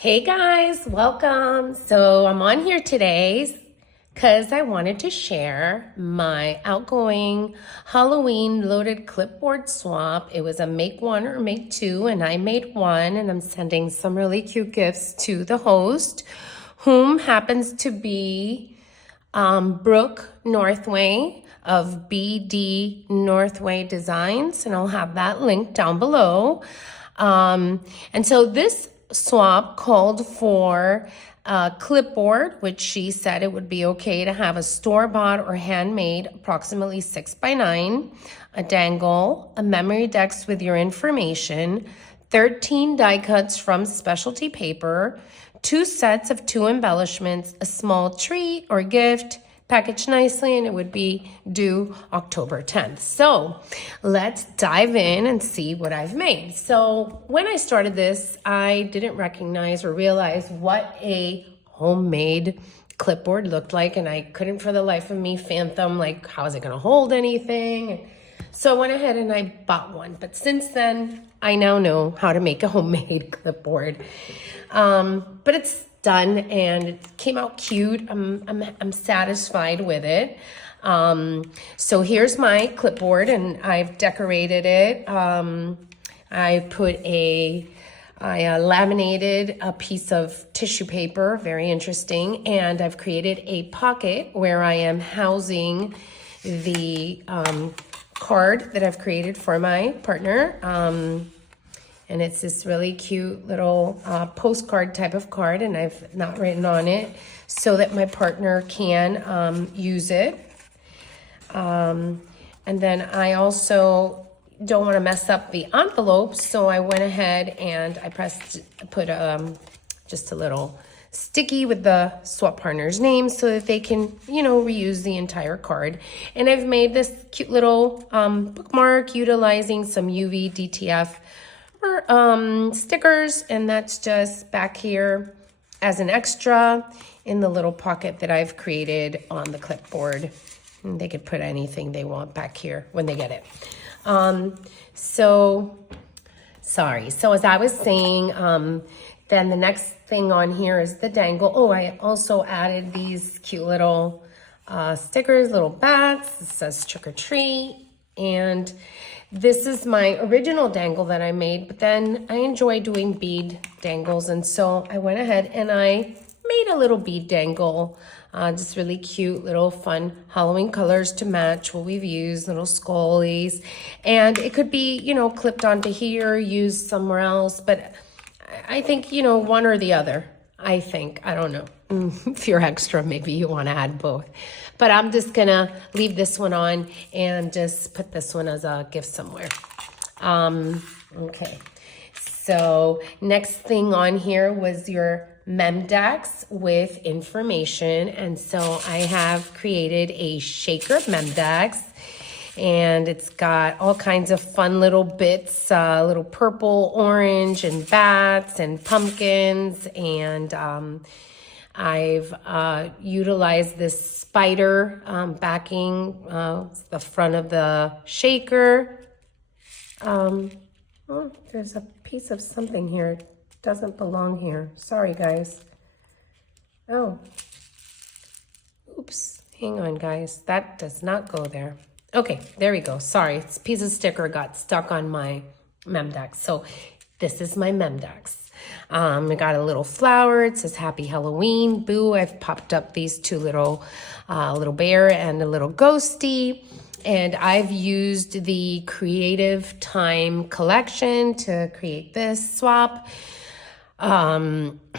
Hey guys, welcome. So I'm on here today because I wanted to share my Outgoing Halloween loaded clipboard swap. It was a make one or make two, and I made one, and I'm sending some really cute gifts to the host, whom happens to be Brooke Northway of BD Northway Designs, and I'll have that link down below. And so this swap called for a clipboard, which she said it would be okay to have a store-bought or handmade, approximately 6x9, a dangle, a memory dex with your information, 13 die cuts from specialty paper, 2 sets of 2 embellishments, a small treat or gift, packaged nicely, and it would be due October 10th. So let's dive in and see what I've made. So when I started this, I didn't recognize or realize what a homemade clipboard looked like, and I couldn't for the life of me fathom, like, how is it gonna hold anything? So I went ahead and I bought one. But since then, I now know how to make a homemade clipboard. But it's done and it came out cute. I'm satisfied with it. So here's my clipboard, and I've decorated it. I laminated a piece of tissue paper, very interesting, and I've created a pocket where I am housing the card that I've created for my partner. And it's this really cute little postcard type of card, and I've not written on it so that my partner can use it. And then I also don't want to mess up the envelopes, so I went ahead and I put just a little sticky with the swap partner's name so that they can, reuse the entire card. And I've made this cute little bookmark utilizing some UV DTF stickers, and that's just back here as an extra in the little pocket that I've created on the clipboard. And they could put anything they want back here when they get it. So as I was saying, then the next thing on here is the dangle. Oh, I also added these cute little stickers, little bats. It says trick or treat. And this is my original dangle that I made, but then I enjoy doing bead dangles. And so I went ahead and I made a little bead dangle, just really cute, little fun Halloween colors to match what we've used, little skullies. And it could be, clipped onto here, used somewhere else, but I think, one or the other. I don't know. If you're extra, maybe you want to add both. But I'm just going to leave this one on and just put this one as a gift somewhere. Okay. So next thing on here was your Memdax with information. And so I have created a shaker Memdax. And it's got all kinds of fun little bits, little purple, orange, and bats, and pumpkins. And I've utilized this spider backing the front of the shaker. Oh, there's a piece of something here. It doesn't belong here. Sorry, guys. Oh. Oops. Hang on, guys. That does not go there. Okay, there we go. Sorry, this piece of sticker got stuck on my Memdax. So this is my Memdax. I got a little flower. It says Happy Halloween. Boo, I've popped up these two little bear and a little ghosty. And I've used the Creative Time collection to create this swap.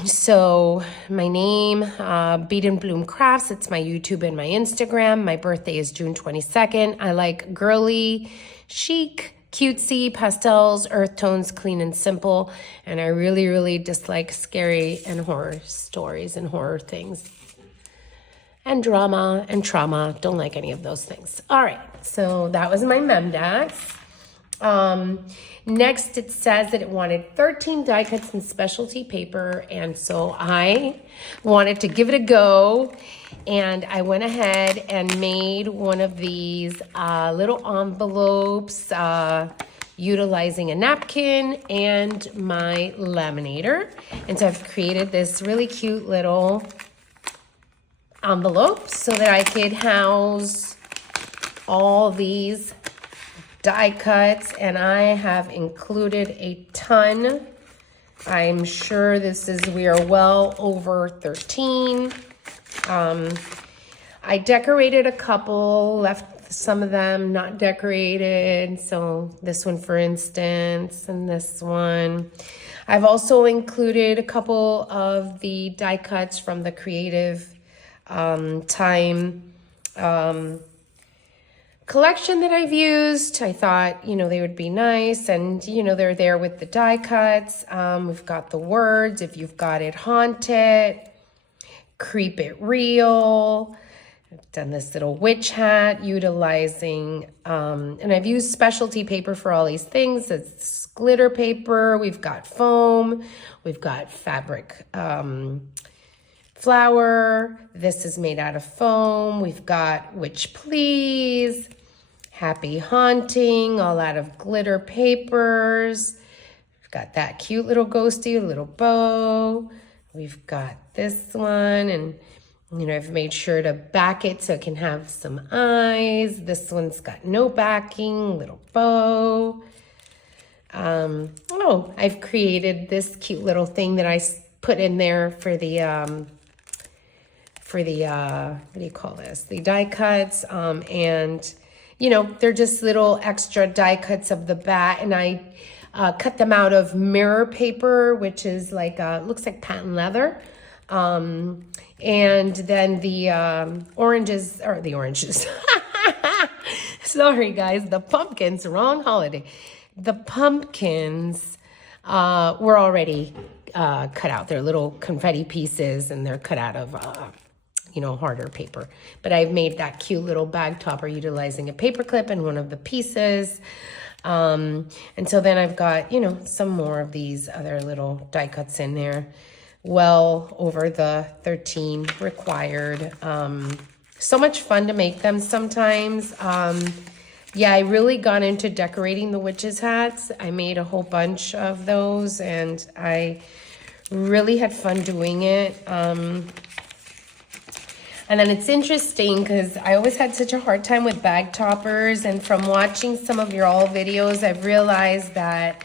So my name, Bead and Bloom Crafts, it's my YouTube and my Instagram. My birthday is June 22nd. I like girly, chic, cutesy, pastels, earth tones, clean and simple. And I really, really dislike scary and horror stories and horror things. And drama and trauma. Don't like any of those things. All right, so that was my Memdax. Next, it says that it wanted 13 die cuts in specialty paper, and so I wanted to give it a go, and I went ahead and made one of these little envelopes utilizing a napkin and my laminator. And so I've created this really cute little envelope so that I could house all these die cuts, and I have included a ton. I'm sure we are well over 13. I decorated a couple, left some of them not decorated. So this one, for instance, and this one. I've also included a couple of the die cuts from the Creative Time collection that I've used. I thought, they would be nice, and, they're there with the die cuts. We've got the words, if you've got it, haunt it, creep it real. I've done this little witch hat utilizing, and I've used specialty paper for all these things. It's glitter paper, we've got foam, we've got fabric flower. This is made out of foam. We've got Witch Please, Happy Haunting, all out of glitter papers. We've got that cute little ghosty little bow. We've got this one, and I've made sure to back it so it can have some eyes. This one's got no backing, little bow. I've created this cute little thing that I put in there for the what do you call this? The die cuts, and they're just little extra die cuts of the bat, and I cut them out of mirror paper, which is like looks like patent leather. And then the oranges. Sorry guys, the pumpkins, wrong holiday. The pumpkins were already cut out. They're little confetti pieces, and they're cut out of harder paper. But I've made that cute little bag topper utilizing a paper clip and one of the pieces. And so then I've got, some more of these other little die cuts in there. Well over the 13 required. So much fun to make them sometimes. Yeah, I really got into decorating the witches' hats. I made a whole bunch of those, and I really had fun doing it. And then it's interesting because I always had such a hard time with bag toppers, and from watching some of your all videos, I've realized that,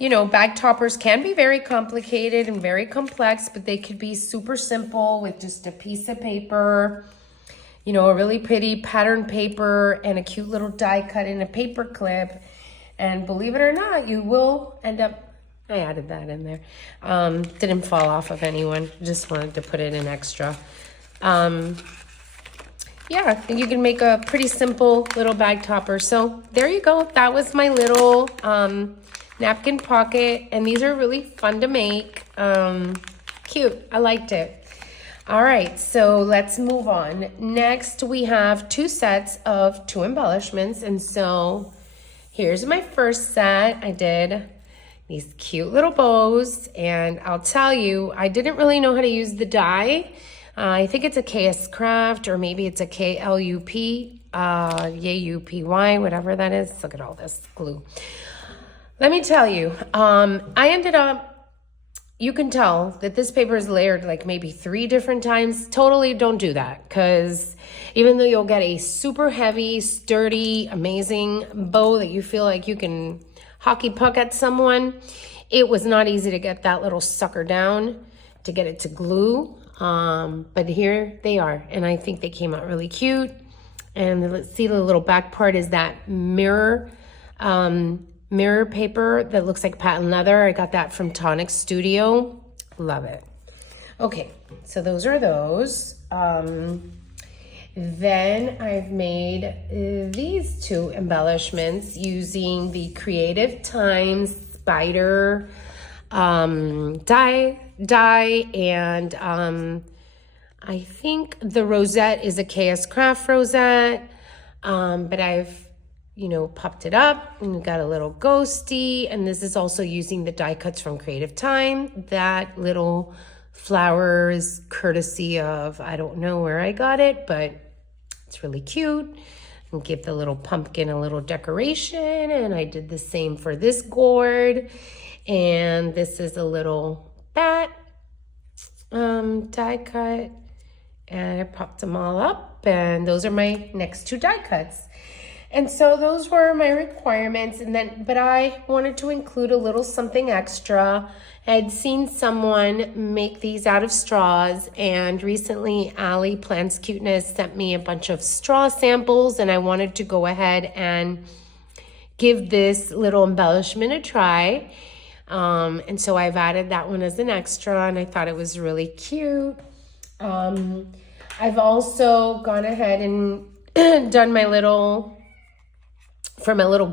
bag toppers can be very complicated and very complex, but they could be super simple with just a piece of paper, a really pretty pattern paper and a cute little die cut in a paper clip. And believe it or not, you will end up, I added that in there. Didn't fall off of anyone. Just wanted to put it in extra. Yeah, you can make a pretty simple little bag topper. So there you go. That was my little napkin pocket, and these are really fun to make. Cute. I liked it. All right, so let's move on. Next, we have 2 sets of 2 embellishments, and so here's my first set. I did these cute little bows, and I'll tell you, I didn't really know how to use the die. I think it's a KS Craft, or maybe it's a KLUP, YUPY, whatever that is. Look at all this glue. Let me tell you, I ended up, you can tell that this paper is layered like maybe 3 different times. Totally don't do that, because even though you'll get a super heavy, sturdy, amazing bow that you feel like you can hockey puck at someone, it was not easy to get that little sucker down to get it to glue. But here they are, and I think they came out really cute. And let's see, the little back part is that mirror paper that looks like patent leather. I got that from Tonic Studio. Love it. Okay, so those are those. Then I've made these 2 embellishments using the Creative Time spider die, and I think the rosette is a KS Craft rosette, but I've popped it up and got a little ghosty, and this is also using the die cuts from Creative Time. That little flower is courtesy of, I don't know where I got it, but it's really cute. and give the little pumpkin a little decoration. And I did the same for this gourd. And this is a little bat die cut. And I popped them all up. And those are my next 2 die cuts. And so those were my requirements. And then, but I wanted to include a little something extra. I had seen someone make these out of straws, and recently Allie Plants Cuteness sent me a bunch of straw samples, and I wanted to go ahead and give this little embellishment a try. And so I've added that one as an extra, and I thought it was really cute. I've also gone ahead and done my little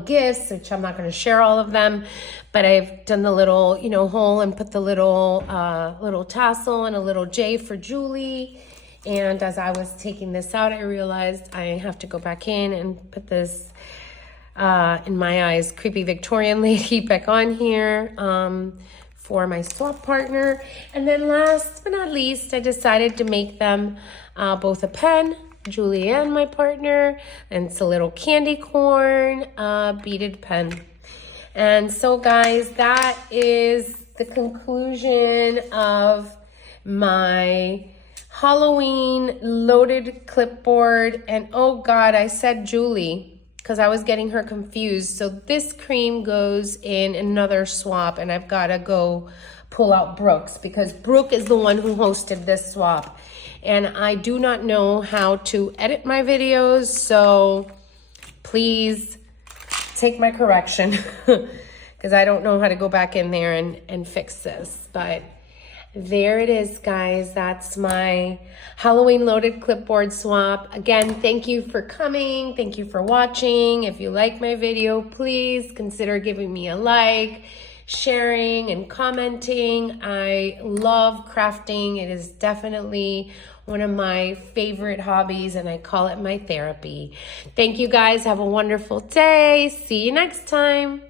gifts, which I'm not going to share all of them, but I've done the little, hole and put the little tassel and a little J for Julie. And as I was taking this out, I realized I have to go back in and put this, in my eyes, creepy Victorian lady back on here for my swap partner. And then last but not least, I decided to make them both a pen, Julie and my partner, and it's a little candy corn beaded pen. And so guys, that is the conclusion of my Halloween loaded clipboard. And oh God, I said Julie because I was getting her confused. So this cream goes in another swap, and I've got to go pull out Brooke's because Brooke is the one who hosted this swap. And I do not know how to edit my videos, so please take my correction because I don't know how to go back in there and fix this. But there it is, guys. That's my Halloween loaded clipboard swap. Again, thank you for coming. Thank you for watching. If you like my video, please consider giving me a like, sharing, and commenting. I love crafting. It is definitely one of my favorite hobbies, and I call it my therapy. Thank you guys. Have a wonderful day. See you next time.